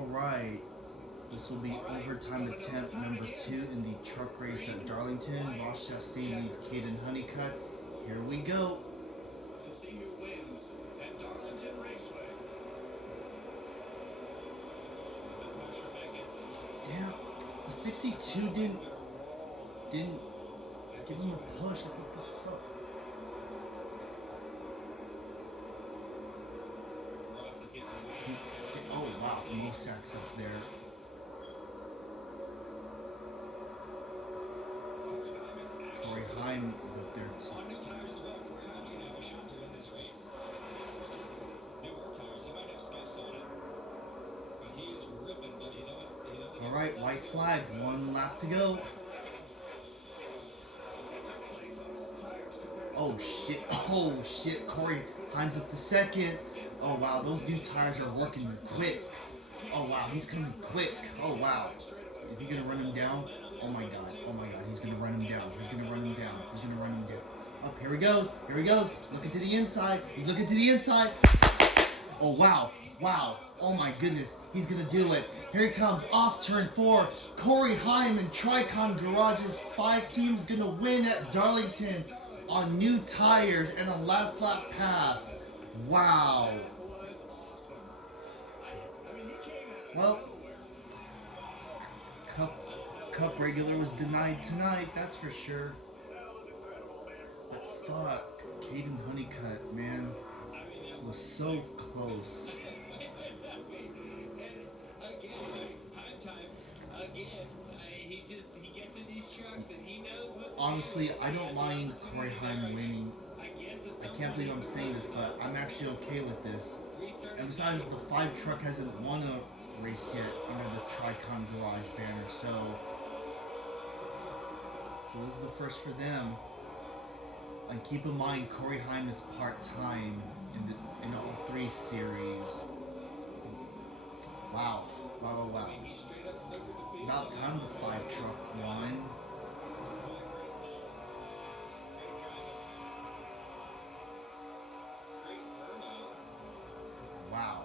Alright, this will be overtime attempt number 2 in the truck race at Darlington. Ross Chastain leads Caden Honeycutt. Here we go. To see who wins at Darlington Raceway. Damn, the 62 didn't give him a push. What the fuck? Oh wow, Mosak's up there. Corey Heim is up there too. On new tires as well. Corey Heim's going to have a shot to win this race. New work tires, he might have scuffs on it. But he is ripping, but he's only Alright, white flag, 1 lap to go. Oh shit, Corey Heim's up to second. Oh wow, those new tires are working quick. Oh wow, he's coming quick. Oh wow. Is he gonna run him down? Oh my god, he's gonna run him down. He's gonna run him down. Up, here he goes. He's looking to the inside. Oh wow. Oh my goodness, he's gonna do it. Here he comes, off turn 4. Corey Heim and Tricon Garage's 5 teams gonna win at Darlington on new tires and a last lap pass. Wow. Well, Cup regular was denied tonight, that's for sure. But fuck, Caden Honeycutt, man, was so close. Honestly, I don't mind Corey Heim winning. I can't believe I'm saying this, but I'm actually okay with this. And besides, the 5 truck hasn't won a race yet under the Tricon Garage banner, so this is the first for them. And keep in mind, Corey Heim is part-time in all 3 series. Wow. About time the 5 truck won. Wow.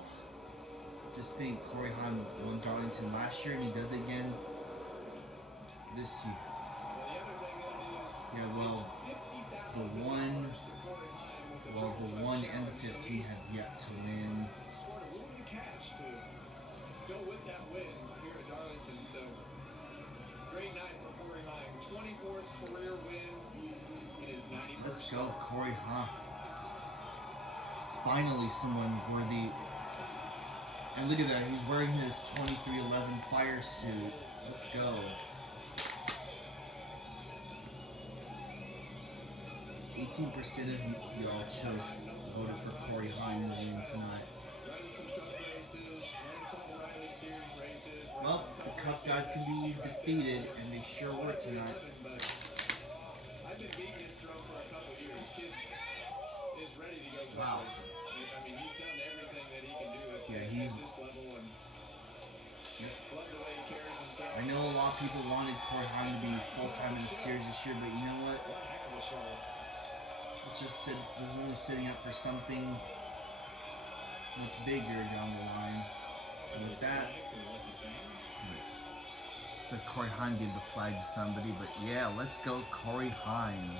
Just think, Corey Heim won Darlington last year and he does it again this year. Yeah, well, the 1 and the 15 have yet to win. Scored a little bit of cash to go with that win here at Darlington. So, great night for Corey Heim. 24th career win in his 91st. Let's go, Corey Heim. Finally, someone worthy. And look at that, he's wearing his 2311 fire suit. Let's go. %% of y'all voted for Corey Heim to win tonight. Well, the Cup guys can be defeated, and they sure were tonight. I've been beating this drum for a couple of years. Kid is ready to go. Wow. I mean, he's done everything that he can do at this level, and love the way he carries himself. I know a lot of people wanted Corey Heim to be full-time in the series this year, but you know what? What a heck of a show. He's only sitting up for something much bigger down the line. And with that, so Corey Heim gave the flag to somebody, but yeah, let's go Corey Heim.